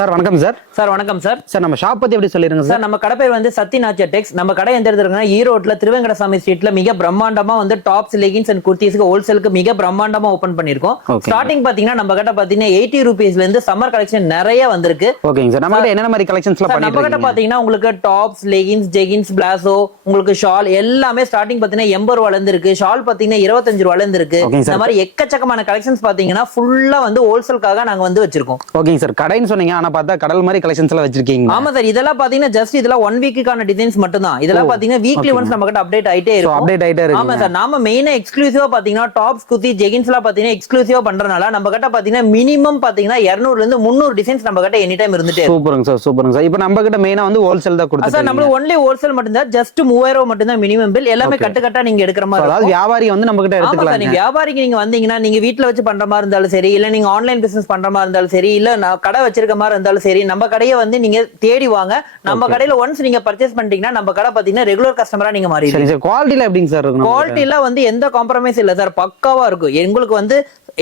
Sir வணக்கம் sir. Sir வணக்கம் sir. Sir நம்ம ஷாப் பத்தி எப்படி சொல்லிருங்க சார்? நம்ம கடை பேர் வந்து சத்தி நாச்சா டெக்ஸ். நம்ம கடை எந்த இடத்துல இருக்குன்னா ஈரோட்ல திருவேங்கடசாமி ஸ்ட்ரீட்ல மிக பிரம்மாண்டமா வந்து டாப்ஸ், லெகின்ஸ் அண்ட் குர்த்திஸ்க்கு ஹோல்சேலுக்கு மிக பிரம்மாண்டமா ஓபன் பண்ணிருக்கோம். ஸ்டார்டிங் பாத்தீங்கன்னா நம்ம கடை பாத்தீங்கன்னா 80 ரூபீஸ்ல இருந்து சம்மர் கலெக்ஷன் நிறைய வந்திருக்கு. ஓகேங்க சார். நம்ம கிட்ட என்னென்ன மாதிரி கலெக்ஷன்ஸ்லாம் பண்ணிட்டு நம்ம கிட்ட பாத்தீங்கன்னா உங்களுக்கு டாப்ஸ், லெகின்ஸ், ஜெகின்ஸ், பிளாசோ, உங்களுக்கு ஷால் எல்லாமே ஸ்டார்டிங் பாத்தீங்கன்னா 80 ரூபாயில இருந்து இருக்கு. ஷால் பாத்தீங்கன்னா 25 ரூபாயில இருந்து இருக்கு. இந்த மாதிரி எக்கச்சக்கமான கலெக்ஷன்ஸ் பாத்தீங்கன்னா ஃபுல்லா வந்து ஹோல்சேலுக்காக நாங்க வந்து வச்சிருக்கோம். ஓகேங்க சார். கடைன்னு சொன்னீங்க, ஆனா பார்த்தா கடல் மாதிரி கலெக்ஷன்ஸ் எல்லாம் வச்சிருக்கீங்க. ஆமா சார். இதெல்லாம் பாத்தீங்கன்னா ஜஸ்ட் இதெல்லாம் 1 வீக்குக்கான டிசைன்ஸ் மட்டும் தான். இதெல்லாம் பாத்தீங்கன்னா வீக்லி ஒன்ஸ் நம்ம கிட்ட அப்டேட் ஆயிட்டே இருக்கும். ஆமா சார். நாம மெயினா எக்ஸ்க்ளூசிவா பாத்தீங்கன்னா டாப்ஸ், குர்த்தி, ஜெகின்ஸ் எல்லாம் பாத்தீங்கன்னா எக்ஸ்க்ளூசிவா பண்றனால நம்ம கிட்ட பாத்தீங்கன்னா மினிமம் பாத்தீங்கன்னா 200 ல இருந்து 300 டிசைன்ஸ் நம்ம கிட்ட எனி டைம் இருந்துட்டே இருக்கு. சூப்பருங்க சார், சூப்பருங்க சார். இப்போ நம்ம கிட்ட மெயினா வந்து ஹோல்சேல் தான் கொடுத்துருக்கோம் சார். நம்ம ஒன்லி ஹோல்சேல் மட்டும் தான். ஜஸ்ட் 3000 மட்டும் தான் மினிமம் பில். எல்லாமே கட்டு கட்டா நீங்க எடுக்கிற மாதிரி. அதாவது வியாபாரி வந்து நம்ம கிட்ட எடுத்துக்கலாம். நீங்க வியாபாரிக்கு நீங்க வந்தீங்கன்னா நீங்க வீட்ல வச்சு பண்ற மாதிரி இருந்தாலும் சரி, இல்ல நீங்க ஆன்லைன் பிசினஸ் பண்ற மாதிரி இருந்தாலும் சரி, இல்ல கடை வச்சிருக்க மாதிரி இருந்தாலும் சரி, நம்ம கடையை வந்து நீங்க தேடி வாங்க. நம்ம கடையில ஒன்ஸ் நீங்க பர்ச்சேஸ் பண்ணிட்டீங்கன்னா நம்ம கடை பாத்தீங்கன்னா ரெகுலர் கஸ்டமரா நீங்க மாறிடுவீங்க. குவாலிட்டில எப்படிங்க சார் இருக்கும்? குவாலிட்டில வந்து எந்த காம்ப்ரமைஸ் இல்ல சார். பக்காவா இருக்கும். உங்களுக்கு வந்து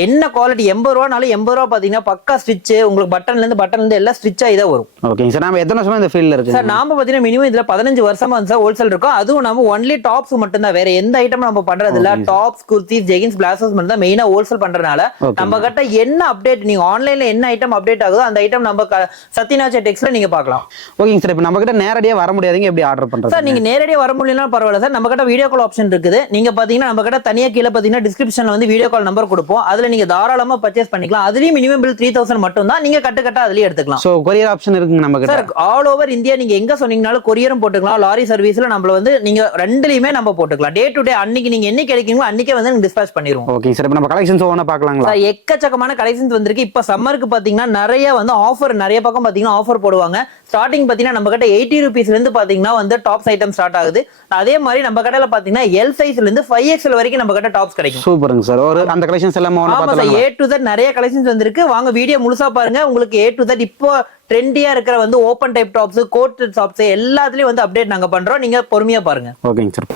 என்ன குவாலிட்டி 80 ரூபானாலும் 80 ரூபா பாத்தீங்கன்னா பக்கா ஸ்டிச். உங்களுக்கு பட்டன்ல இருந்து எல்லாம் ஸ்டிச் ஆகி தான் வரும். ஓகேங்க சார். நாம எத்தனை வருஷமா இந்த ஃபீல்ட்ல இருக்கு சார்? நாம பாத்தீங்கன்னா மினிமம் இதுல 15 வருஷமா வந்து சார் ஹோல்சேல் இருக்கும். அதுவும் நம்ம ஒன்லி டாப்ஸ் மட்டும் தான். வேற எந்த ஐட்டம் நம்ம பண்றது இல்ல. டாப்ஸ், குர்த்திஸ், ஜெகின்ஸ், பிளாசஸ் மட்டும் தான் மெயினா ஹோல்சேல் பண்றதுனால நம்ம கிட்ட என்ன அப்டேட், நீங்க ஆன்லைன்ல என்ன ஐட்டம் அப்டேட் ஆகுதோ அந்த ஐட்டம் நம்ம சத்தி நாச்சா டெக்ஸ்ல நீங்க பார்க்கலாம். ஓகேங்க சார். இப்போ நம்ம கிட்ட நேரடியா வர முடியாதுங்க, எப்படி ஆர்டர் பண்றது சார்? நீங்க நேரடியா வர முடியலனா பரவாயில்ல சார். நம்ம கிட்ட வீடியோ கால் ஆப்ஷன் இருக்குது. நீங்க பாத்தீங்கன்னா நம்ம கிட்ட தனியா கீழ பாத்தீங்கன்னா டிஸ்கிரிப்ஷன்ல வந்து வீடியோ கால் நம்பர் கொடுப்போம். அதுல நீங்க தாராளமா பர்ச்சேஸ் பண்ணிக்கலாம். அதுலயும் மினிமம் பில் 3000 மட்டும் தான். நீங்க கட்டு கட்டா அதுலயே எடுத்துக்கலாம். சோ கொரியர் ஆப்ஷன் இருக்குங்க நம்ம கிட்ட. சார் ஆல் ஓவர் இந்தியா நீங்க எங்க சொன்னீங்கனாலும் கொரியரும் போட்டுக்கலாம். லாரி சர்வீஸ்ல நம்மள வந்து நீங்க ரெண்டுலயுமே நம்ம போட்டுக்கலாம். டே டு டே அன்னைக்கு நீங்க என்னைக்கு கிடைக்குங்களோ அன்னைக்கே வந்து டிஸ்பாச் பண்ணிடுவோம். Okay sir. இப்போ நம்ம கலெக்ஷன்ஸ் ஓனா பார்க்கலாங்களா? சார் எக்கச்சக்கமான கலெக்ஷன்ஸ் வந்திருக்கு. இப்ப சம்மருக்கு பாத்தீங்கன்னா நிறைய வந்து ஆஃபர், நிறைய பக்கம் பாத்தீங்கன்னா ஆஃபர் போடுவாங்க. ஸ்டார்டிங் பாத்தீங்கன்னா நம்ம கிட்ட 80 ரூபீஸ்ல இருந்து பாத்தீங்கன்னா வந்து டாப்ஸ் ஐட்டம் ஸ்டார்ட் ஆகுது. அதே மாதிரி நம்ம கடையில பாத்தீங்கன்னா எல் சைஸ்ல இருந்து 5XL வரைக்கும் நம்ம கிட்ட டாப்ஸ் கிடைக்கும். சூப்பருங்க சார். ஒரு அந்த கலெக்ஷன்ஸ் எல்லாம் பார்த்தலாம். A to Z நிறைய கலெக்ஷன்ஸ் வந்திருக்கு. வாங்க வீடியோ முழுசா பாருங்க. உங்களுக்கு A to Z இப்போ ட்ரெண்டியா இருக்கிற வந்து open type tops, coat tops எல்லாத்துலயும் வந்து அப்டேட் நாங்க பண்றோம். நீங்க பொறுமையா பாருங்க. ஓகேங்க சார்.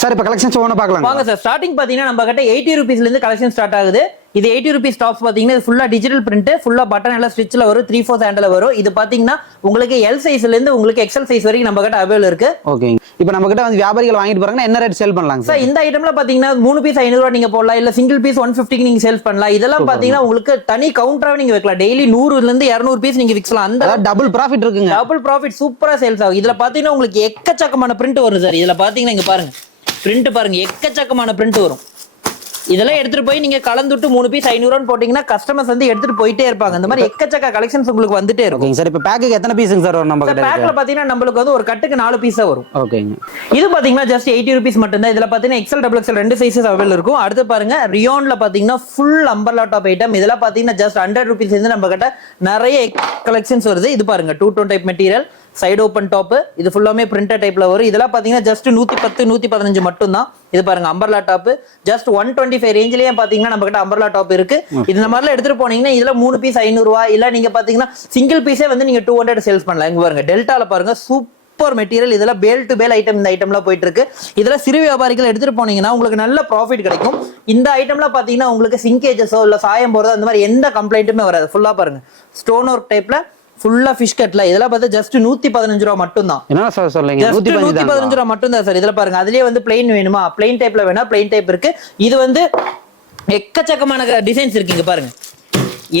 சார் இப்போ கலெக்ஷன்ஸ் ஓனா பார்க்கலாம். வாங்க சார். ஸ்டார்டிங் பாத்தீங்கன்னா நம்ம கிட்ட 80 ரூபீஸ்ல இருந்து கலெக்ஷன் ஸ்டார்ட் ஆகுது. இது 80 ரூபீஸ் டாப்ஸ் பாத்தீங்கன்னா இது ஃபுல்லா டிஜிட்டல் பிரிண்ட், ஃபுல்லா பட்டன் எல்லாம் ஸ்டிச்ல வரும். 3/4 ஹேண்டில் வரும். இது பாத்தீங்கன்னா உங்களுக்கு எல் சைஸ்ல இருந்து உங்களுக்கு XL சைஸ் வரைக்கும் நம்ம கிட்ட அவைலபிள் இருக்கு. ஓகே. இப்போ நம்ம கிட்ட வந்து வியாபாரிகள் வாங்கிட்டு போறாங்கன்னா என்ன ரேட் சேல் பண்ணலாம் சார்? இந்த ஐட்டம்ல பாத்தீங்கன்னா 3 பீஸ் 500 ரூபாய் நீங்க போடலாம். இல்ல சிங்கிள் பீஸ் 150 நீங்க சேல்ஸ் பண்ணலாம். இதெல்லாம் பாத்தீங்கன்னா உங்களுக்கு தனி கவுண்டரா நீங்க வைக்கலாம். டெய்லி 100ல இருந்து 200 பீஸ் நீங்க விக்கலாம். அந்த டபுள் ப்ராஃபிட் இருக்குங்க. டபுள் ப்ராஃபிட் சூப்பரா சேல்ஸ் ஆகும். இதுல பாத்தீங்கன்னா உங்களுக்கு எக்கச்சக்கமான பிரிண்ட் வரும் சார். இதுல பாத்தீங்கன்னா இங்க பாருங்க, பிரிண்ட் பாருங்க, எக்கச்சக்கமான பிரிண்ட் வரும். இதெல்லாம் எடுத்துட்டு போய் நீங்க கலந்துட்டு 3 பீஸ் 500 போட்டீங்கன்னா கஸ்டமர்ஸ் வந்து எடுத்துட்டு போயிட்டே இருப்பாங்க. இந்த மாதிரி எக்கச்சக்க கலெக்ஷன்ஸ் உங்களுக்கு வந்துட்டே இருக்கும். சார் இப்போ பேக்குக்கு எத்தனை பீஸுங்க சார் வரும்? நம்ம கிட்ட பேக்ல பாத்தீங்கன்னா நம்மளுக்கு வந்து ஒரு கட்டுக்கு 4 பீஸ் வரும். ஓகேங்க. இது பாத்தீங்கன்னா ஜஸ்ட் 80 ரூபீஸ் மட்டும் தான். இதுல பாத்தீங்கன்னா XL, XXL ரெண்டு சைஸஸ் அவைலபிள் இருக்கும். அடுத்து பாருங்க ரியோன்ல பாத்தீங்கன்னா ஃபுல் அம்பர்லா டாப் ஐட்டம். இதெல்லாம் பாத்தீங்கன்னா ஜஸ்ட் 100 ரூபீஸ் இருந்து நம்ம கிட்ட நிறைய கலெக்ஷன்ஸ் வருது. இது பாருங்க 2 tone type material, side open top. இது ஃபுல்லாமே பிரிண்டர் டைப்ல வரும். இதெல்லாம் பாத்தீங்கன்னா ஜஸ்ட் 110, 115 மட்டும் தான். இது பாருங்க அம்பர்லா டாப். ஜஸ்ட் 125 ரேஞ்சிலேயே பாத்தீங்கன்னா நம்ம கிட்ட அம்பர்லா டாப் இருக்கு. இந்த மாதிரிலாம் எடுத்துட்டு போனீங்கன்னா இதுல 3 பீஸ் 500 ரூபாய், இல்ல நீங்க பாத்தீங்கன்னா சிங்கிள் பீஸே வந்து நீங்க 200 சேல்ஸ் பண்ணலாம். இங்க பாருங்க டெல்டால பாருங்க சூப்பர் மெட்டீரியல். இதெல்லாம் பேல் டு பேல் ஐட்டம். இந்த ஐட்டம்லாம் போயிட்டு இருக்கு. இதுல சிறு வியாபாரிகள் எடுத்துட்டு போனீங்கன்னா உங்களுக்கு நல்ல ப்ராஃபிட் கிடைக்கும். இந்த ஐட்டம்ல பாத்தீங்கன்னா உங்களுக்கு சிங்கேஜஸோ இல்ல சாயம் போறதோ அந்த மாதிரி எந்த கம்ப்ளைண்ட்டுமே வராது. ஃபுல்லா பாருங்க ஸ்டோன் ஒர்க் டைப்ல ஃபுல்லா ஃபிஷ் கட்ல. இதெல்லாம் பார்த்தா ஜஸ்ட் 115 ரூபாய் மட்டும் தான். என்ன சார் சொல்றீங்க? 115 ரூபாய் மட்டும் தான் சார். இதுல பாருங்க அதுலயே வந்து பிளைன் வேணுமா, பிளைன் டைப்ல வேணா பிளைன் டைப் இருக்கு. இது வந்து எக்கச்சக்கமான டிசைன்ஸ் இருக்கு. இங்க பாருங்க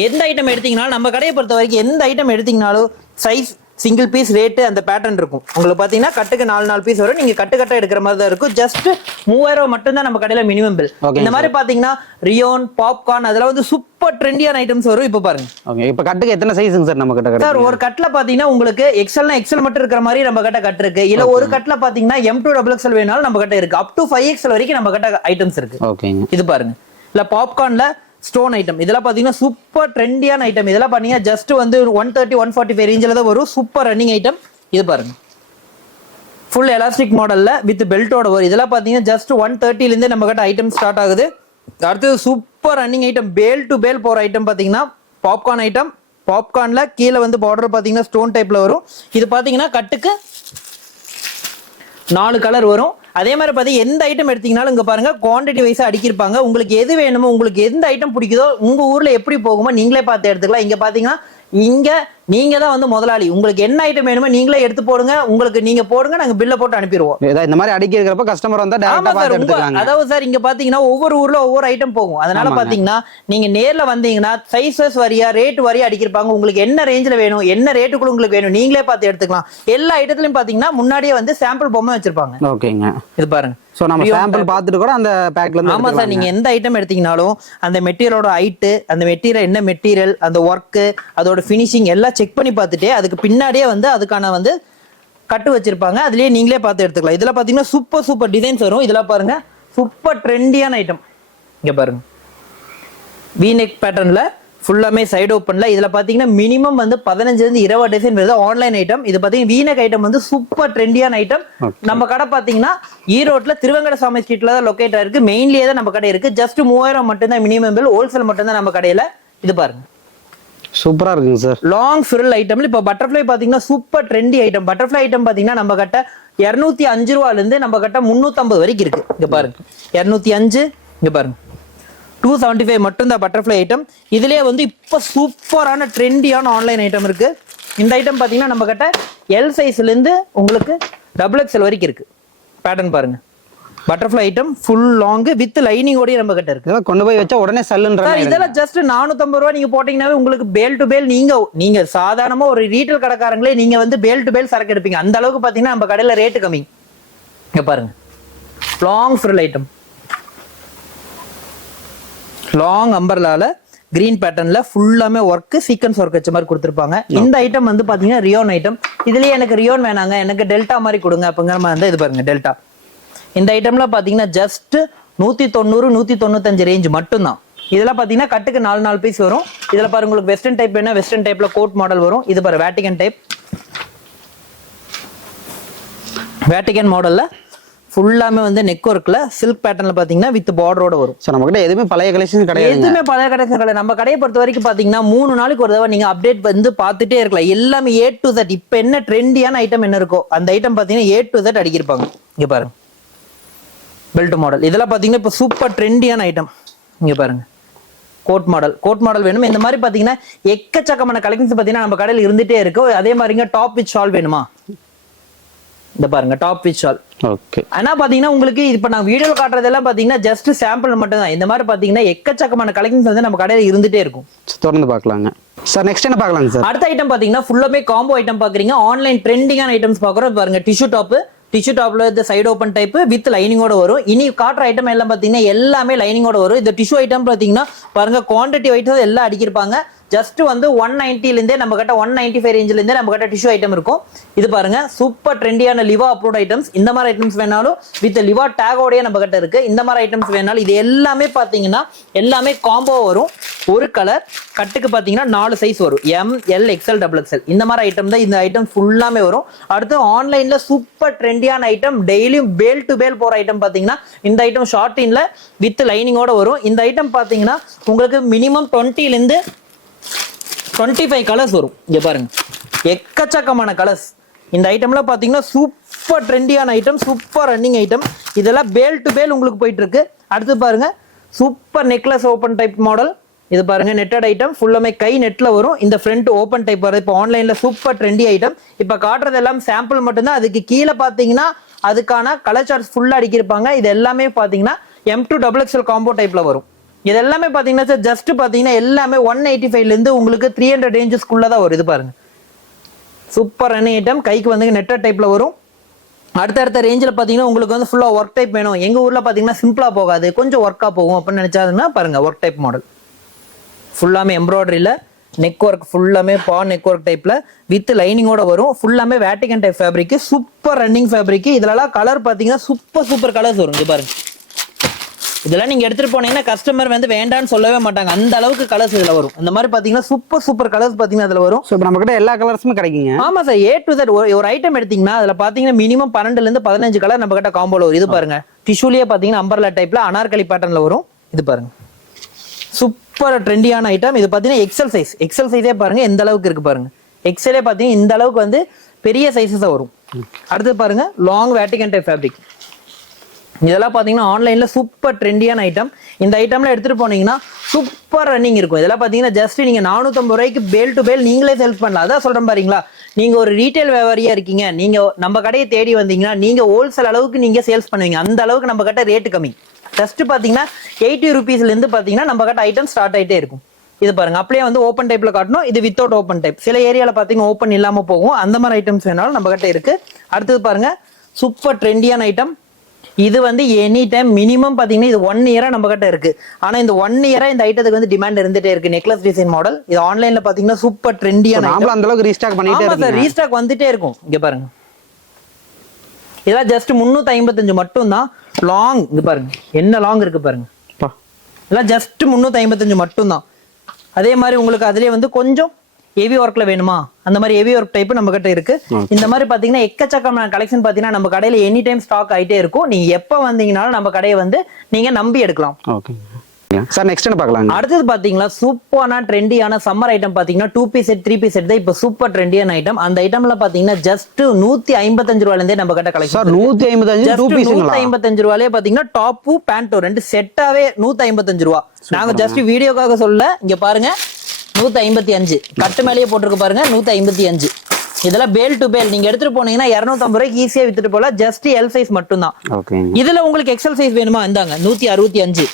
எந்த ஐட்டம் எடுத்தீங்கனாலும் நம்ம கடையை பொறுத்த வரைக்கும் எந்த ஐட்டம் எடுத்தீங்கனாலும் சைஸ், சிங்கிள் பீஸ், ரேட்டு, அந்த பேட்டர்ன் இருக்கும். உங்களுக்கு பாத்தீங்கன்னா கட்டுக்கு 4 பீஸ் வரும். நீங்க கட்டு கட்டா எடுக்கிற மாதிரி தான் இருக்கும். ஜஸ்ட் 3000 மட்டும் தான் நம்ம கடையில மினிமம் பில். இந்த மாதிரி பாத்தீங்கன்னா ரியோன், பாப்கார்ன் அதெல்லாம் வந்து சூப்பர் ட்ரெண்டியான ஐட்டம்ஸ் வரும். இப்போ பாருங்க. ஓகே. இப்போ கட்டுக்கு எத்தனை சைஸ்ங்க சார் நம்ம கிட்ட? சார் ஒரு கட்ல பாத்தீங்கன்னா உங்களுக்கு XLனா XL மட்டும் இருக்கிற மாதிரி நம்ம கிட்ட கட் இருக்கு. இல்ல ஒரு கட்ல பாத்தீங்கன்னா M2 XXL வேணாலும் நம்ம கிட்ட இருக்கு. அப் டு 5XL வரைக்கும் நம்ம கிட்ட ஐட்டம்ஸ் இருக்கு. ஓகேங்க. இது பாருங்க. இல்ல பாப்கார்ன்ல ஸ்டோன் ஐட்டம். இதெல்லாம் பாத்தீங்கன்னா சூப்பர் ட்ரெண்டியான ஐட்டம். இதெல்லாம் பாத்தீங்கன்னா ஜஸ்ட் வந்து 130, 145 ரேஞ்சில தான் வரும். Super running item. இது பாருங்க ஃபுல் எலாஸ்டிக் மாடல்ல வித் பெல்ட்டோட வரும். இதெல்லாம் பாத்தீங்கன்னா ஜஸ்ட் 130ல இருந்து நம்ம கிட்ட ஐட்டம் ஸ்டார்ட் ஆகுது. அடுத்து சூப்பர் ரன்னிங் ஐட்டம், பேல் டு பேல் போற ஐட்டம் பாத்தீங்கன்னா பாப்கார்ன் ஐட்டம். பாப்கார்ன்ல கீழே வந்து பார்டர் பாத்தீங்கன்னா ஸ்டோன் டைப்ல வரும். இது பாத்தீங்கன்னா கட்டுக்கு 4 கலர் வரும். அதே மாதிரி பார்த்தீங்கன்னா எந்த ஐட்டம் எடுத்தீங்கனாலும் இங்க பாருங்க குவான்டிட்டி வைஸா அடிக்கிருப்பாங்க. உங்களுக்கு எது வேணுமோ, உங்களுக்கு எந்த ஐட்டம் பிடிக்குதோ, உங்க ஊர்ல எப்படி போகுமோ நீங்களே பார்த்து எடுத்துக்கலாம். இங்க பாத்தீங்கன்னா இங்க நீங்க தான் வந்து முதலாளி. உங்களுக்கு என்ன ஐட்டம் வேணுமோ நீங்களே எடுத்து போடுங்க, உங்களுக்கு நீங்க போடுங்க, நாங்க பில்ல போட்டு அனுப்பிடுவோம். இந்த மாதிரி அடிக்க இருக்கிறப்ப கஸ்டமர் வந்தா டைரக்டா பார்த்து எடுத்துக்கலாம். அதாவது சார் இங்க பாத்தீங்கன்னா ஒவ்வொரு ஊர்ல ஒவ்வொரு ஐட்டம் போகும். அதனால பாத்தீங்கன்னா நீங்க நேர்ல வந்தீங்கன்னா சைஸஸ் வரியா ரேட் வரியா அடிக்கிருப்பாங்க. உங்களுக்கு என்ன ரேஞ்சில வேணும், என்ன ரேட்டுக்குள்ள உங்களுக்கு வேணும், நீங்களே பார்த்து எடுத்துக்கலாம். எல்லா ஐட்டத்திலயும் பாத்தீங்கன்னா முன்னாடியே வந்து சாம்பிள் பொம்மை வச்சிருப்பாங்க. ஓகேங்க, இது பாருங்க. சோ நம்ம சாம்பிள் பார்த்துட்டு கூட அந்த பேக்ல இருந்து ஆமா சார், நீங்க எந்த ஐட்டம் எடுத்தீங்கனாலும் அந்த மெட்டீரியலோட ஹைட், அந்த மெட்டீரியல் என்ன மெட்டீரியல், அந்த ஒர்க், அதோட ஃபினிஷிங் எல்லாம் செக் பண்ணி பார்த்துட்டு அதுக்கு பின்னாடியே வந்து அதுக்கான வந்து கட்டு வச்சிருப்பாங்க. அதுலயே நீங்களே பார்த்து எடுத்துக்கலாம். இதுல பாத்தீங்கன்னா சூப்பர் சூப்பர் டிசைன்ஸ் வரும். இதுல பாருங்க சூப்பர் ட்ரெண்டியான ஐட்டம். இங்க பாருங்க V-neck பேட்டர்ன்ல ஃபுல்லாமே சைடு ஓப்பன்ல. இதுல பாத்தீங்கன்னா மினிமம் வந்து 15 இருந்து 20 டிசைன் வருது. Online item. இது பாத்தீங்கன்னா V-neck ஐட்டம் வந்து சூப்பர் ட்ரெண்டியான ஐட்டம். நம்ம கடை பாத்தீங்கன்னா ஈரோட்ல திருவங்கட சாமி ஸ்ட்ரீட்ல தான் லொகேட் ஆயிருக்கு. மெயின்லயே தான் நம்ம கடை இருக்கு. ஜஸ்ட் 3000 மட்டும் தான் மினிமம் பில். ஹோல்சேல் மட்டும் தான் நம்ம கடையில. இது பாருங்க சூப்பரா இருக்குங்க சார். லாங் ஃபிரில் ஐட்டம்ல இப்ப பட்டர்ஃப்ளை பாத்தீங்கன்னா super trendy item. Butterfly item பாத்தீங்கன்னா நம்ம கிட்ட 205 ரூபாயில இருந்து நம்ம கிட்ட 350 வரைக்கும் இருக்கு. இங்க பாருங்க 205, இங்க பாருங்க 275 மட்டும் தான் பட்டர்ஃப்ளை ஐட்டம். இதுலயே வந்து இப்ப சூப்பரான ட்ரெண்டியான ஆன்லைன் ஐட்டம் இருக்கு. இந்த ஐட்டம் பாத்தீங்கன்னா நம்ம கிட்ட L சைஸ்ல இருந்து உங்களுக்கு XXL வரைக்கும் இருக்கு. பேட்டர்ன் பாருங்க. Butterfly item full long with lining ஓட நம்ம கிட்ட இருக்கு. இதெல்லாம் கொண்டு போய் வச்சா உடனே சல்லுன்ற சார் இதெல்லாம் ஜஸ்ட் 450 ரூபாய் நீங்க போட்டீங்கன்னாவே உங்களுக்கு பேல் டு பேல் நீங்க சாதாரணமா ஒரு ரீட்டைல் கடைக்காரங்களே நீங்க வந்து பேல் டு பேல் சரக்கு எடுப்பீங்க. அந்த அளவுக்கு பாத்தீங்கன்னா நம்ம கடையில ரேட் கம்மி. இங்க பாருங்க லாங் ஃப்ரில் ஐட்டம், லாங் அம்பர்லால கிரீன் பேட்டர்ன்ல ஃபுல்லாமே ஒர்க், சீக்வன்ஸ் ஒர்க் வச்ச மாதிரி கொடுத்துருப்பாங்க. இந்த ஐட்டம் வந்து பாத்தீங்கன்னா ரியோன் ஐட்டம். இதுலயே எனக்கு ரியோன் வேணாங்க, எனக்கு டெல்டா மாதிரி கொடுங்க அப்படிங்கிற மாதிரி இருந்தா இது பாருங்க டெல்டா. இந்த ஐட்டம்ல பாத்தீங்கன்னா ஜஸ்ட் 190 195 ரேஞ்ச் மட்டும்தான். இதெல்லாம் பாத்தீங்கன்னா கட்டுக்கு 4 பீஸ் வரும். இதுல பாருங்க உங்களுக்கு வெஸ்டர்ன் டைப் வேணா வெஸ்டர்ன் டைப்ல கோட் மாடல் வரும். இது பாருங்க வேட்டிகன் டைப். வேட்டிகன் மாடல்ல ஃபுல்லாமே வந்து நெக் ஒர்க்ல சில்க் பேட்டர்ன்ல பாத்தீங்கன்னா வித் பார்டரோட வரும். சோ நம்ம கிட்ட எதுவுமே பழைய கலெக்ஷன் கிடையாது. எதுவுமே பழைய கலெக்ஷன் கிடையாது. நம்ம கடையை பொறுத்த வரைக்கும் பாத்தீங்கன்னா 3 நாளைக்கு ஒரு தடவை நீங்க அப்டேட் வந்து பாத்துட்டே இருக்கலாம். எல்லாமே A to Z. இப்ப என்ன ட்ரெண்டியான ஐட்டம் என்ன இருக்கோ அந்த ஐட்டம் பாத்தீங்கன்னா A to Z அடிக்கிருப்பாங்க. இங்க பாருங்க பெல்ட் மாடல். இதெல்லாம் பாத்தீங்கன்னா இப்ப சூப்பர் ட்ரெண்டியான ஐட்டம். இங்க பாருங்க கோட் மாடல். கோட் மாடல் வேணும். இந்த மாதிரி பாத்தீங்கன்னா எக்கச்சக்கமான கலெக்ஷன்ஸ் பாத்தீங்கன்னா நம்ம கடையில இருந்துட்டே இருக்கு. அதே மாதிரிங்க டாப் வித் ஷால் வேணுமா, இந்த பாருங்க டாப் வித் ஷால். ஓகே. ஆனா பாத்தீங்கன்னா உங்களுக்கு இப்ப நான் வீடியோல காட்டுறதெல்லாம் பாத்தீங்கன்னா ஜஸ்ட் சாம்பிள் மட்டும் தான். இந்த மாதிரி பாத்தீங்கன்னா எக்கச்சக்கமான கலெக்ஷன்ஸ் வந்து நம்ம கடையில இருந்துட்டே இருக்கும். தொடர்ந்து பார்க்கலாங்க சார். நெக்ஸ்ட் என்ன பார்க்கலாங்க சார்? அடுத்த ஐட்டம் பாத்தீங்கன்னா ஃபுல்லாமே காம்போ ஐட்டம் பாக்குறீங்க. ஆன்லைன் ட்ரெண்டிங்கான ஐட்டம்ஸ் பாக்குறோம். பாருங்க டிஷ்யூ டாப். டிஷ்யூ டாப்ல இந்த சைடு ஓப்பன் டைப் வித் லைனிங்கோட வரும். இனி காட்டுற ஐட்டம் எல்லாம் பாத்தீங்கன்னா எல்லாமே லைனிங்கோட வரும். இந்த டிஷ்யூ ஐட்டம் பாத்தீங்கன்னா பாருங்க குவான்டிட்டி வைஸ் எல்லாம் அடிக்கிருப்பாங்க. ஜஸ்ட் வந்து 190ல இருந்தே நம்ம கிட்ட 195 ரேஞ்சில இருந்தே நம்ம கிட்ட டிஷ்யூ ஐட்டம் இருக்கும். இது பாருங்க சூப்பர் ட்ரெண்டியான லிவா அப்லோட் ஐட்டம்ஸ். இந்த மாதிரி ஐட்டம்ஸ் வேணாலும் வித் லிவா டேகோடய நம்ம கிட்ட இருக்கு. இந்த மாதிரி ஐட்டம்ஸ் வேணாலும் இது எல்லாமே பாத்தீங்கன்னா எல்லாமே காம்போ வரும். ஒரு கலர் கட்டுக்கு பாத்தீங்கன்னா 4 சைஸ் வரும். M, L, XL, XXL. இந்த மாதிரி ஐட்டம் தான் இந்த ஐட்டம் ஃபுல்லாமே வரும். அடுத்து ஆன்லைன்ல சூப்பர் ட்ரெண்டியான ஐட்டம் டெய்லியும் பேல் டு பேல் போற ஐட்டம் பாத்தீங்கன்னா இந்த ஐட்டம் ஷார்ட்டின்ல வித் லைனிங்கோட வரும். இந்த ஐட்டம் பாத்தீங்கன்னா உங்களுக்கு மினிமம் 20ல இருந்து 25 கலர்ஸ் வரும். இங்க பாருங்க எக்கச்சக்கமான கலர்ஸ். இந்த ஐட்டம்ல பாத்தீங்கன்னா சூப்பர் ட்ரெண்டியான ஐட்டம், சூப்பர் ரன்னிங் ஐட்டம். இதெல்லாம் பேல் டு பேல் உங்களுக்கு போயிட்டு இருக்கு. அடுத்து பாருங்க super necklace open type model. இது பாருங்க நெட்டட் ஐட்டம் ஃபுல்லாமே கை நெட்ல வரும். இந்த ஃப்ரண்ட் ஓபன் டைப் வருது. இப்போ ஆன்லைன்ல சூப்பர் ட்ரெண்டி ஐட்டம். இப்ப காட்டுறது எல்லாம் சாம்பிள் மட்டும்தான். அதுக்கு கீழே பாத்தீங்கன்னா அதுக்கான கலர் சார்ட்ஸ் ஃபுல்லா அடிக்கிருப்பாங்க. இது எல்லாமே பாத்தீங்கன்னா M2 XXL காம்போ டைப்ல வரும். இது எல்லாமே பாத்தீங்கன்னா சார் ஜஸ்ட் பாத்தீங்கன்னா எல்லாமே 185ல இருந்து உங்களுக்கு 300 ரேஞ்சஸ்க்குள்ள தான் வரும். இது பாருங்க சூப்பர் ரன்னிங் ஐட்டம். கைக்கு வந்து நெட்டட் டைப்ல வரும். அடுத்த ரேஞ்சில் பாத்தீங்கன்னா உங்களுக்கு வந்து ஃபுல்லா ஒர்க் டைப் வேணும். எங்க ஊர்ல பாத்தீங்கன்னா சிம்பிளா போகாது, கொஞ்சம் ஒர்க்கா போகும் அப்படின்னு நினைச்சாதுன்னா பாருங்க ஒர்க் டைப் மாடல். ஃபுல்லாமே எம்ப்ராய்டரியில நெக் ஒர்க் ஃபுல்லாமே நெக் ஒர்க் டைப்ல வித் லைனிங்கோட வரும். ஃபுல்லாமே Vatican type fabric. Super running fabric. இதுலலாம் கலர் பாத்தீங்கன்னா சூப்பர் கலர்ஸ் வரும். இங்க பாருங்க இதெல்லாம் நீங்க எடுத்துட்டு போனீங்கன்னா கஸ்டமர் வந்து வேண்டான்னு சொல்லவே மாட்டாங்க. அந்த அளவுக்கு கலர்ஸ் இதுல வரும். இந்த மாதிரி பாத்தீங்கன்னா சூப்பர் கலர்ஸ் பாத்தீங்கன்னா அதுல வரும். சோ நம்ம கிட்ட எல்லா கலர்ஸுமே கிடைக்குங்க. ஆமா சார் A to Z. ஒரு ஐட்டம் எடுத்தீங்கன்னா அதுல பாத்தீங்கன்னா மினிமம் 12ல இருந்து 15 கலர் நம்ம கிட்ட காம்போல வரும். இது பாருங்க டிஷ்யூலயே பாத்தீங்கன்னா அம்பர்லா டைப்ல அனார்கலி பேட்டர்ன்ல வரும். இது பாருங்க சூப்பர் ட்ரெண்டியான ஐட்டம். இது பாத்தீங்கன்னா எக்ஸல் சைஸே பாருங்க எந்த அளவுக்கு இருக்கு பாருங்க. எக்ஸலே பாத்தீங்கன்னா இந்த அளவுக்கு வந்து பெரிய சைஸஸ் வரும். அடுத்து பாருங்க லாங் வேட்டிகன் டைப் ஃபேப்ரிக். இதெல்லாம் பாத்தீங்கன்னா ஆன்லைன்ல சூப்பர் ட்ரெண்டியான ஐட்டம். இந்த ஐட்டம்ல எடுத்துட்டு போனீங்கன்னா சூப்பர் ரன்னிங் இருக்கும். இதெல்லாம் பாத்தீங்கன்னா ஜஸ்ட் நீங்க 450 ரூபாய்க்கு பேல் டு பேல் நீங்களே சேல்ஸ் பண்ணலாம். அதான் சொல்றேன் பாருங்களா, நீங்க ஒரு ரீட்டைல் வியாபாரியா இருக்கீங்க, நீங்க நம்ம கடையை தேடி வந்தீங்கன்னா நீங்க ஹோல்சேல் அளவுக்கு நீங்க சேல்ஸ் பண்ணுவீங்க. அந்த அளவுக்கு நம்ம கிட்ட ரேட் கம்மி. ஜஸ்ட் பாத்தீங்கன்னா 80 ருபீஸ்ல இருந்து பாத்தீங்கன்னா நம்ம கிட்ட ஐட்டம் ஸ்டார்ட் ஆயிட்டே இருக்கும். இது பாருங்க, அப்படியே வந்து ஓப்பன் டைப்ல காட்டணும். இது வித்தவுட் ஓப்பன் டைப். சில ஏரியால பாத்தீங்கன்னா ஓப்பன் இல்லாம போகும். அந்த மாதிரி ஐட்டம்ஸ் வேணாலும் நம்ம கிட்ட இருக்கு. அடுத்தது பாருங்க, சூப்பர் ட்ரெண்டியான ஐட்டம். இது வந்து எனி டைம் மினிமம் பாத்தீங்கன்னா இது 1 இயரா நம்ம கிட்ட இருக்கு. ஆனா இந்த 1 இயரா இந்த ஐட்டத்துக்கு வந்து டிமாண்ட் இருந்துட்டே இருக்கு. Necklace design model. இது ஆன்லைன்ல பாத்தீங்கன்னா சூப்பர் ட்ரெண்டியான ஐட்டம். அந்த அளவுக்கு ரீஸ்டாக் பண்ணிட்டே இருக்கோம் சார். ரீஸ்டாக் வந்துட்டே இருக்கும். இங்க பாருங்க, இதெல்லாம் ஜஸ்ட் 355 மட்டும் தான். லாங் இங்க பாருங்க, என்ன லாங் இருக்கு பாருங்க. இதெல்லாம் ஜஸ்ட் 355 மட்டும் தான். அதே மாதிரி உங்களுக்கு அதுலயே வந்து கொஞ்சம் ஹெவி ஒர்க்ல வேணுமா, அந்த மாதிரி ஹெவி ஒர்க் டைப் நம்ம கிட்ட இருக்கு. இந்த மாதிரி பாத்தீங்கன்னா எக்கச்சக்கமான கலெக்ஷன் பாத்தீங்கன்னா நம்ம கடையில எனி டைம் ஸ்டாக் ஆயிட்டே இருக்கும். நீங்க எப்ப வந்தீங்கனாலும் நம்ம கடையை வந்து நீங்க நம்பி எடுக்கலாம். சார் நெக்ஸ்ட் என்ன பார்க்கலாம்? அடுத்தது பாத்தீங்கன்னா சூப்பரான ட்ரெண்டியான சம்மர் ஐட்டம் பாத்தீங்கன்னா 2 பீஸ் செட் 3 பீஸ் செட் தான் இப்ப சூப்பர் ட்ரெண்டியான ஐட்டம். அந்த ஐட்டம்ல பாத்தீங்கன்னா ஜஸ்ட் 155 ரூபாயில இருந்தே நம்ம கிட்ட கலெக்ஷன். சார் 155 ரூபாயிலே பாத்தீங்கன்னா டாப் பேண்ட் ரெண்டு செட்டாவே 155 ரூபா. நாங்க ஜஸ்ட் வீடியோக்காக சொல்ல, இங்க பாருங்க 155 கட்டு மேலேயே போட்டிருக்கு பாருங்க 155. இதெல்லாம் பேல் டு பேல் நீங்க எடுத்துட்டு போனீங்கன்னா 250 ரூபாய்க்கு ஈஸியா வித்துட்டு போலாம். ஜஸ்ட் எல் சைஸ் மட்டும் தான். இதுல உங்களுக்கு எக்ஸல் சைஸ் வேணுமா, இந்தாங்க 165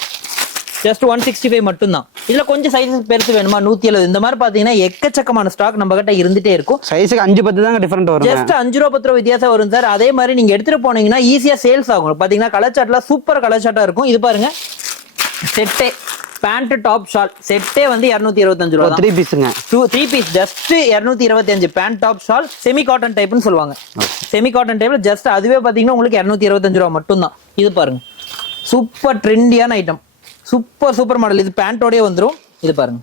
ஜஸ்ட் 165 மட்டும் தான். இதுல கொஞ்சம் சைஸ் பெருசு வேணுமா 170. இந்த மாதிரி பாத்தீங்கன்னா எக்கச்சக்கமான ஸ்டாக் நம்ம கிட்ட இருந்துட்டே இருக்கும். சைஸ்க்கு 5-10 தான் டிஃபரெண்ட் வரும். ஜஸ்ட் 5 ரூபா 10 ரூபா வித்தியாசம் வரும் சார். அதே மாதிரி நீங்க எடுத்துட்டு போனீங்கன்னா ஈஸியா சேல்ஸ் ஆகும். பாத்தீங்கன்னா கலர் சார்ட்ல சூப்பர் கலர் சார்ட்டா இருக்கும். இது பாருங்க, செட்டே பேண்ட் டாப் ஷால் செட்டே வந்து 225 ரூபா. 3 பீஸ்ங்க. 3 piece just 225. Pant top shawl semi cotton டைப்னு சொல்லுவாங்க. செமி காட்டன் டைப்ல ஜஸ்ட் அதுவே பாத்தீங்கன்னா உங்களுக்கு 225 ரூபா மட்டும் தான். இது பாருங்க, சூப்பர் ட்ரெண்டியான ஐட்டம். Super model. இது பேண்டோடய வந்துடும். இது பாருங்க,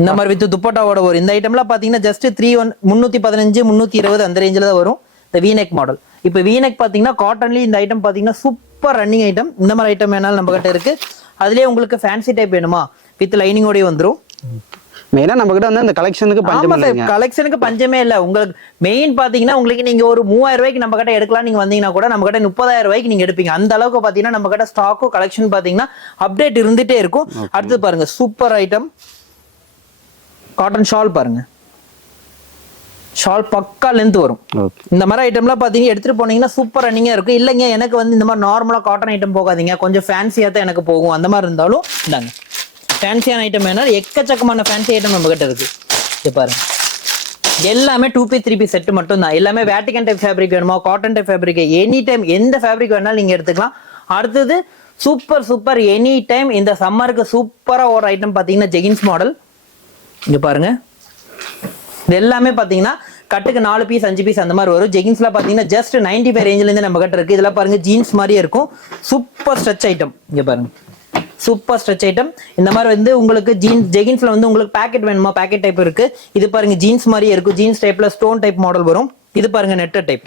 இந்த மாதிரி வித் துப்பட்டாவோட வரும். இந்த ஐட்டம்லாம் பாத்தீங்கன்னா ஜஸ்ட் 315 320 அந்த ரேஞ்சில தான் வரும். இந்த வீநெக் மாடல். இப்போ வீநெக் பாத்தீங்கன்னா காட்டன்லயே இந்த ஐட்டம் பாத்தீங்கன்னா சூப்பர் ரன்னிங் ஐட்டம். இந்த மாதிரி ஐட்டம் வேணாலும் நம்ம கிட்ட இருக்கு. அதுலயே உங்களுக்கு ஃபேன்சி டைப் வேணுமா வித் லைனிங்கோடய வந்துடும். மெயினா நம்ம கிட்ட வந்து இந்த கலெக்ஷனுக்கு பஞ்சமே இல்ல. கலெக்ஷனுக்கு பஞ்சமே இல்ல. உங்களுக்கு மெயின் பாத்தீங்கன்னா உங்களுக்கு நீங்க ஒரு 3000 ரூபாய்க்கு நம்ம கிட்ட எடுக்கலாம். நீங்க வந்தீங்கன்னா கூட நம்ம கிட்ட 30,000 ரூபாய்க்கு நீங்க எடுப்பீங்க. அந்த அளவுக்கு பாத்தீங்கன்னா நம்ம கிட்ட ஸ்டாக்கும் கலெக்ஷன் பாத்தீங்கன்னா அப்டேட் இருந்துட்டே இருக்கும். அடுத்து பாருங்க, சூப்பர் ஐட்டம் காட்டன் ஷால் பாருங்க. ஷால் பக்கா லென்த் வரும். இந்த மாதிரி ஐட்டம்லாம் பாத்தீங்கன்னா எடுத்துட்டு போனீங்கன்னா சூப்பர் ரன்னிங்கா இருக்கும். இல்லைங்க எனக்கு வந்து இந்த மாதிரி நார்மலா காட்டன் ஐட்டம் போகாதீங்க, கொஞ்சம் ஃபேன்சியா தான் எனக்கு போகும், அந்த மாதிரி இருந்தாலும் இந்தாங்க ஃபேன்சியான ஐட்டம் வேணாலும் எக்கச்சக்கமான ஃபேன்சி ஐட்டம் நம்ம கிட்ட இருக்கு. இது பாருங்க, எல்லாமே 2 பீஸ் 3 பீஸ் செட் மட்டும் தான். எல்லாமே வேட்டிகன் டைப் ஃபேப்ரிக் வேணுமா, cotton type fabric, any time எந்த ஃபேப்ரிக் வேணாலும் நீங்க எடுத்துக்கலாம். அடுத்தது சூப்பர் எனி டைம் இந்த சம்மருக்கு சூப்பரா ஒரு ஐட்டம் பாத்தீங்கன்னா ஜெகின்ஸ் மாடல். இங்க பாருங்க, இது எல்லாமே பாத்தீங்கன்னா கட்டுக்கு 4 பீஸ் 5 பீஸ் அந்த மாதிரி வரும். ஜெகின்ஸ்ல பாத்தீங்கன்னா ஜஸ்ட் 95 ரேஞ்சில இருந்து நம்ம கிட்ட இருக்கு. இதெல்லாம் பாருங்க ஜீன்ஸ் மாதிரியே இருக்கும். Super stretch item. இங்க பாருங்க, சூப்பர் ஸ்ட்ரெச் ஐட்டம். இந்த மாதிரி வந்து உங்களுக்கு ஜெகின்ஸ்ல வந்து உங்களுக்கு பேக்கெட் வேணுமா, பேக்கெட் டைப் இருக்கு. இது பாருங்க ஜீன்ஸ் மாதிரியே இருக்கும். ஜீன்ஸ் டைப்ல ஸ்டோன் டைப் மாடல் வரும். இது பாருங்க netted type,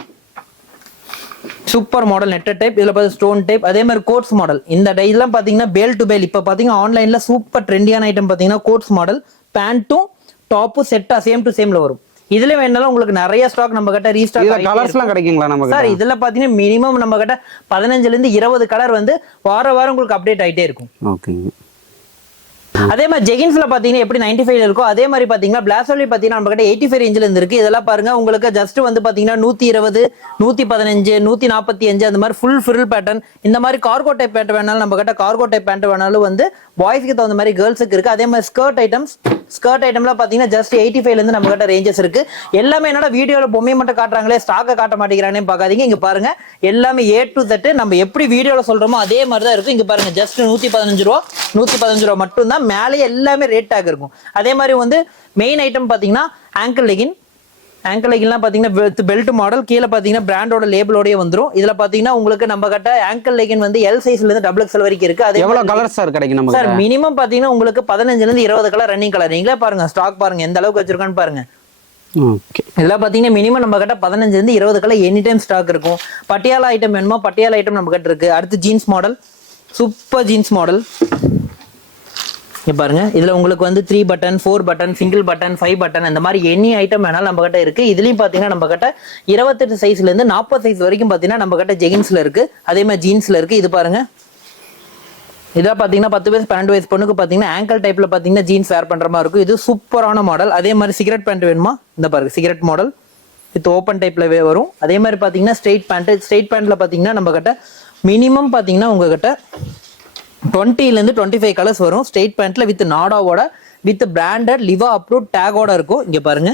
super model netted type. இதுல பாத்தீங்கன்னா ஸ்டோன் டைப். அதே மாதிரி கோட்ஸ் மாடல். இந்த டைலாம் பாத்தீங்கன்னா பேல் டு பேல். இப்ப பாத்தீங்கன்னா ஆன்லைன்ல சூப்பர் ட்ரெண்டியான ஐட்டம் பாத்தீங்கன்னா கோட்ஸ் மாடல். பேண்ட்டும் டாப்பும் செட்டா சேம் டு சேம்ல வரும். இதுல வேணாலும் உங்களுக்கு நிறைய ஸ்டாக் நம்ம கிட்ட ரீஸ்டாக். கலர்ஸ்லாம் கிடைக்குங்களா நமக்கு? சார் இதுல பாத்தீங்கன்னா மினிமம் நம்ம கிட்ட 15ல இருந்து 20 கலர் வந்து வாரம் உங்களுக்கு அப்டேட் ஆயிட்டே இருக்கும். ஓகேங்க. அதே மாதிரி ஜெகின்ஸ்ல பாத்தீங்கன்னா எப்படி 95 இருக்கும், அதே மாதிரி பாத்தீங்கன்னா பிளாசோலி பாத்தீங்கன்னா நம்ம கிட்ட 85 ரேஞ்சில இருந்து இருக்கு. இதெல்லாம் பாருங்க உங்களுக்கு ஜஸ்ட் வந்து பாத்தீங்கன்னா 120 115 145 அந்த மாதிரி ஃபுல் ஃபிரில் பேட்டர்ன். இந்த மாதிரி கார்கோ டைப் பேண்ட் வேணாலும் நம்ம கிட்ட கார்கோ டைப் பேண்ட் வேணாலும் வந்து பாய்ஸ்க்கு தகுந்த மாதிரி கேர்ள்ஸுக்கு இருக்கு. அதே மாதிரி ஸ்கர்ட் ஐட்டம்ல பாத்தீங்கன்னா ஜஸ்ட் 85ல இருந்து நம்ம கிட்ட ரேஞ்சஸ் இருக்கு. எல்லாமே என்னடா வீடியோல பொம்மை மட்டும் காட்டுறாங்களே ஸ்டாக்க காட்ட மாட்டேங்கிறானே பாக்காதீங்க. இங்க பாருங்க எல்லாமே A to Z நம்ம எப்படி வீடியோல சொல்றோமோ அதே மாதிரி தான் இருக்கும். இங்க பாருங்க ஜஸ்ட் 115 ரூபா மட்டும் தான். மேலே எல்லாமே ரேட் டாக் இருக்கும். அதே மாதிரி வந்து மெயின் ஐட்டம் பாத்தீங்கன்னா ஆங்கிள் லெகின்லாம் பாத்தீங்கன்னா பெல்ட் மாடல். கீழே பாத்தீங்கன்னா பிராண்டோட லேபிளோடய வந்துரும். இதுல பாத்தீங்கன்னா உங்களுக்கு நம்ம கிட்ட ஆங்கிள் லெகின் வந்து எல் சைஸ்ல இருந்து XXL வரைக்கும் இருக்கு. அது எவ்வளவு கலர் சார் கிடைக்கும் நமக்கு? சார் மினிமம் பாத்தீங்கன்னா உங்களுக்கு 15ல இருந்து 20 கலர் ரன்னிங் கலர். நீங்களே பாருங்க ஸ்டாக் பாருங்க எந்த அளவுக்கு வச்சிருக்கான்னு பாருங்க. இதெல்லாம் பாத்தீங்கன்னா மினிமம் நம்ம கிட்ட 15ல இருந்து 20 கலர் எனி டைம் ஸ்டாக் இருக்கும். பட்டியாலா ஐட்டம் வேணுமா, பட்டியாலா ஐட்டம் நம்ம கிட்ட இருக்கு. அடுத்து jeans model, super jeans model. இங்க பாருங்க இதுல உங்களுக்கு வந்து 3 button 4 button single button 5 button இந்த மாதிரி எனி ஐட்டம் வேணாலும் நம்ம கிட்ட இருக்கு. இதுலயும் பாத்தீங்கன்னா நம்ம கிட்ட 28 சைஸ்ல இருந்து 40 சைஸ் வரைக்கும் பாத்தீங்கன்னா நம்ம கிட்ட ஜெகின்ஸ்ல இருக்கு, அதே மாதிரி ஜீன்ஸ்ல இருக்கு. இது பாருங்க இதான் பாத்தீங்கன்னா 10 வயசு 12 வயசு பொண்ணுக்கு பாத்தீங்கன்னா ஆங்கிள் டைப்ல பாத்தீங்கன்னா ஜீன்ஸ் வேர் பண்ற மாதிரி இருக்கும். இது சூப்பரான மாடல். அதே மாதிரி சிகரெட் பேண்ட் வேணுமா, இந்த பாருங்க சிகரெட் மாடல் வித் ஓப்பன் டைப்ல வரும். அதே மாதிரி பாத்தீங்கன்னா ஸ்ட்ரெயிட் பேண்ட்ல பாத்தீங்கன்னா நம்ம கிட்ட மினிமம் பாத்தீங்கன்னா உங்ககிட்ட 20 ல இருந்து 25 கலர்ஸ் வரும். ஸ்ட்ரெயிட் பேண்ட்ல வித் நாடாவோட வித் பிராண்டட் லிவா அப்ரூவ் டேகோட இருக்கும். இங்க பாருங்க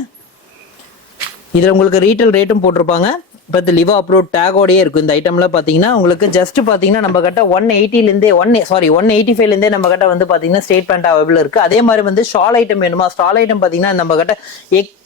இதுல உங்களுக்கு ரீட்டைல் ரேட்டும் போட்டிருப்பாங்க, பட் லிவா அப்ரூவ் டேகோடயே இருக்கும். இந்த ஐட்டம்ல பாத்தீங்கன்னா உங்களுக்கு ஜஸ்ட் பாத்தீங்கன்னா நம்ம கிட்ட 180 ல இருந்தே 185 ல இருந்தே நம்ம கிட்ட வந்து பாத்தீங்கன்னா ஸ்ட்ரெயிட் பேண்ட் அவைலபிள் இருக்கு. அதே மாதிரி வந்து ஷால் ஐட்டம் வேணுமா, ஷால் ஐட்டம் பாத்தீங்கன்னா நம்ம கிட்ட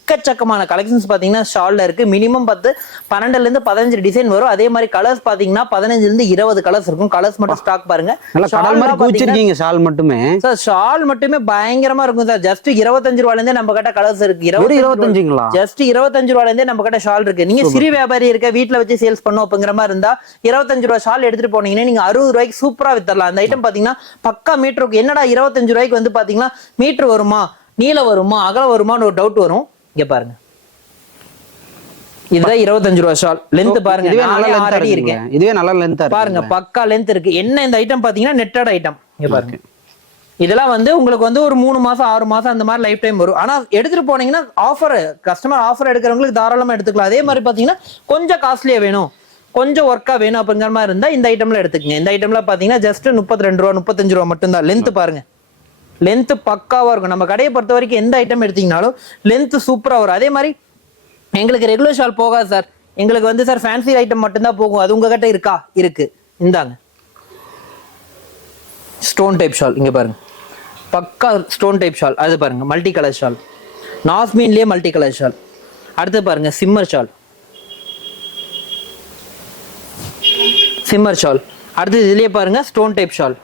எக்கச்சக்கமான கலெக்ஷன்ஸ் பாத்தீங்கன்னா ஷால்ல இருக்கு. மினிமம் 12 ல இருந்து 15 டிசைன் வரும். அதே மாதிரி கலர்ஸ் பாத்தீங்கன்னா 15 ல இருந்து 20 கலர்ஸ் இருக்கும். கலர்ஸ் மட்டும் ஸ்டாக் பாருங்க. கடல் மாதிரி கூச்சிருக்கீங்க ஷால் மட்டுமே. சார் ஷால் மட்டுமே பயங்கரமா இருக்கும் சார். ஜஸ்ட் 25 ரூபாயில இருந்தே நம்ம கிட்ட கலர்ஸ் இருக்கு. 25ங்களா? ஜஸ்ட் 25 ரூபாயில இருந்தே நம்ம கிட்ட ஷால் இருக்கு. நீங்க சிறு வியாபாரி இருக்க வீட்டுல வச்சு சேல்ஸ் பண்ணும் அப்படிங்கிற மாதிரி இருந்தா 25 ரூபாய் ஷால் எடுத்துட்டு போனீங்கன்னா நீங்க 60 ரூபாய்க்கு சூப்பரா வித்தரலாம். அந்த ஐட்டம் பாத்தீங்கன்னா பக்கா மீட்டருக்கு என்னடா 25 ரூபாய்க்கு வந்து பாத்தீங்கன்னா மீட்டர் வருமா, நீளம் வருமா, அகலம் வருமான்னு ஒரு டவுட் வரும். இங்க பாருங்க இதுதான் 25 ரூபாய் ஷால். லென்த் பாருங்க, இதுவே நல்ல லென்த் ஆல்ரெடி இருக்கு. இருக்கு. இதுவே நல்ல லென்த் இருக்கு பாருங்க பக்கா லென்த் இருக்கு. என்ன இந்த ஐட்டம் பாத்தீங்கன்னா நெட்டட் ஐட்டம். இங்க பாருங்க இதெல்லாம் வந்து உங்களுக்கு வந்து ஒரு 3 மாசம் 6 மாசம் அந்த மாதிரி லைஃப் டைம் வரும். ஆனா எடுத்துட்டு போனீங்கன்னா ஆஃபர், கஸ்டமர் ஆஃபர் எடுக்கிறவங்களுக்கு தாராளமா எடுத்துக்கலாம். அதே மாதிரி பாத்தீங்கன்னா கொஞ்சம் காஸ்ட்லியா வேணும், கொஞ்சம் ஒர்க்கா வேணும் அப்படிங்கிற மாதிரி இருந்தா இந்த ஐட்டம்ல எடுத்துக்கங்க. இந்த ஐட்டம்ல பாத்தீங்கன்னா ஜஸ்ட் 32 ரூபா 35 ரூபா மட்டும் தான். லென்த் பாருங்க, லென்த் பக்காவா இருக்கும். நம்ம கடையை பொறுத்த வரைக்கும் எந்த ஐட்டம் எடுத்தீங்கனாலும் லென்த் சூப்பரா வரும். அதே மாதிரி எங்களுக்கு ரெகுலர் ஷால் போகாது சார், எங்களுக்கு வந்து சார் ஃபேன்சி ஐட்டம் மட்டும்தான் போகும். அது உங்ககிட்ட இருக்கா? இருக்கு. இந்தாங்க ஸ்டோன் டைப் ஷால். இங்க பாருங்க பக்கா ஸ்டோன் டைப் ஷால். அது பாருங்க மல்டி கலர் ஷால், நாஸ்மீன்லயே மல்டி கலர் ஷால். அடுத்து பாருங்க சிம்மர் ஷால், சிம்மர் ஷால். அடுத்து இதுலயே பாருங்க stone type shawl,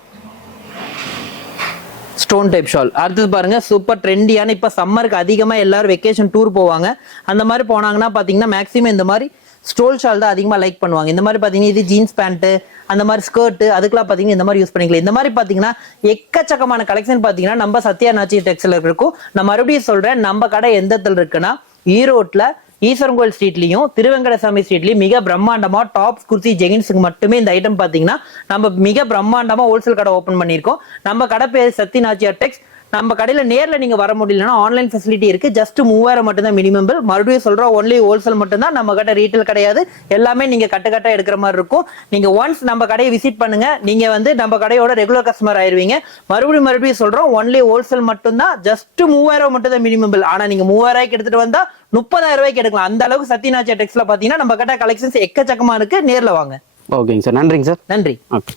stone type shawl. அடுத்தது பாருங்க சூப்பர் ட்ரெண்டியான, இப்ப சம்மருக்கு அதிகமா எல்லாரும் வெக்கேஷன் டூர் போவாங்க. அந்த மாதிரி போனாங்கன்னா பாத்தீங்கன்னா மேக்ஸிமம் இந்த மாதிரி ஸ்டோல் ஷால் தான் அதிகமா லைக் பண்ணுவாங்க. இந்த மாதிரி பாத்தீங்கன்னா இது ஜீன்ஸ் பேண்ட், அந்த மாதிரி ஸ்கர்ட், அதுக்கெல்லாம் பாத்தீங்கன்னா இந்த மாதிரி யூஸ் பண்ணிக்கலாம். இந்த மாதிரி பாத்தீங்கன்னா எக்கச்சக்கமான கலெக்ஷன் பாத்தீங்கன்னா நம்ம சத்யா நாச்சி டெக்ஸ்டைல் இருக்கும். நான் மறுபடியும் சொல்றேன், நம்ம கடை எந்த இடத்துல இருக்குன்னா ஈரோட்ல ஈஸ்வரன் ஸ்ட்ரீட்லயும் திருவெங்கடசாமி ஸ்ட்ரீட்லயும் மிக பிரம்மாண்டமா டாப்ஸ் குர்த்தி ஜெகின்ஸுக்கு மட்டுமே இந்த ஐட்டம் பாத்தீங்கன்னா நம்ம மிக பிரம்மாண்டமா ஹோல்சேல் கடை ஓபன் பண்ணிருக்கோம். நம்ம கடை பேர் சத்யா நாச்சியா டெக்ஸ். நம்ம கடையில நேர்ல நீங்க வர முடியலன்னா ஆன்லைன் ஃபெசிலிட்டி இருக்கு. ஜஸ்ட் 3000 மட்டும் தான் மினிமம் பில். மறுபடியும் சொல்றோம், ஒன்லி ஹோல்சேல் மட்டும் தான். நம்ம கடை ரீட்டைல் கிடையாது. எல்லாமே நீங்க கட்ட எடுக்கிற மாதிரி இருக்கும். நீங்க ஒன்ஸ் நம்ம கடையை விசிட் பண்ணுங்க, நீங்க வந்து நம்ம கடையோட ரெகுலர் கஸ்டமர் ஆயிருவீங்க. மறுபடியும் சொல்றோம், ஒன்லி ஹோல்சேல் மட்டும் தான். ஜஸ்ட் 3000 மட்டும் தான் மினிமம் பில். ஆனா நீங்க 3000 ரூபாய்க்கு எடுத்துட்டு வந்தா 30,000 ரூபாய்க்கு எடுக்கலாம். அந்த அளவுக்கு சத்யா நாச்சியா டெக்ஸ்ல பாத்தீங்கன்னா நம்ம கடை கலெக்ஷன்ஸ் எக்கச்சக்கமா இருக்கு. நேர்ல வாங்க. ஓகேங்க சார், நன்றிங்க சார். நன்றி. ஓகே.